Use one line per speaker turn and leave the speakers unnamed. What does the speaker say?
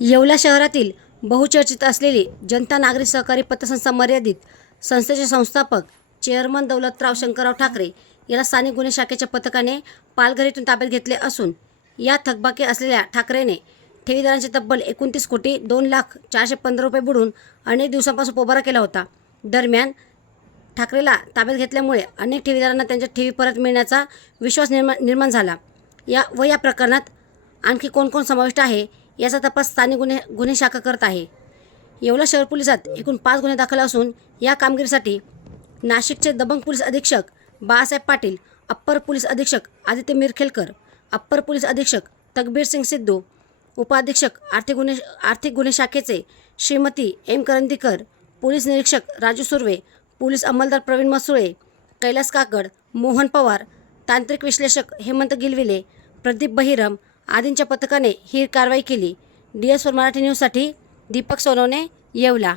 येवला शहरातील बहुचर्चित असलेली जनता नागरिक सहकारी पतसंस्था मर्यादित संस्थेचे संस्थापक चेअरमन दौलतराव शंकरराव ठाकरे याला स्थानिक गुन्हे शाखेच्या पथकाने पालघरीतून ताब्यात घेतले असून या थकबाकी असलेल्या ठाकरेने ठेवीदारांचे तब्बल एकोणतीस कोटी दोन लाख चारशे पंधरा रुपये बुडून अनेक दिवसांपासून पोबारा केला होता. दरम्यान ठाकरेला ताब्यात घेतल्यामुळे अनेक ठेवीदारांना त्यांच्या ठेवी परत मिळण्याचा विश्वास निर्माण निर्माण झाला. या व या प्रकरणात आणखी कोण कोण समाविष्ट आहे याचा तपास स्थानिक गुन्हे गुन्हे शाखा करत आहे. येवला शहर पोलिसात एकूण पाच गुन्हे दाखल असून या कामगिरीसाठी नाशिकचे दबंग पोलीस अधीक्षक बाळासाहेब पाटील अप्पर पोलीस अधीक्षक आदित्य मिरखेलकर अप्पर पोलीस अधीक्षक तकबीर सिंग सिद्धू उपाधीक्षक आर्थिक गुन्हे आर्थिक गुन्हे शाखेचे श्रीमती एम करंदीकर पोलीस निरीक्षक राजू सुर्वे पोलीस अंमलदार प्रवीण मसुळे कैलास काकड मोहन पवार तांत्रिक विश्लेषक हेमंत गिलविले प्रदीप बहिरम आदींच्या पथकाने ही कारवाई केली. डी एस फोर मराठी न्यूजसाठी दीपक सोनवणे येवला.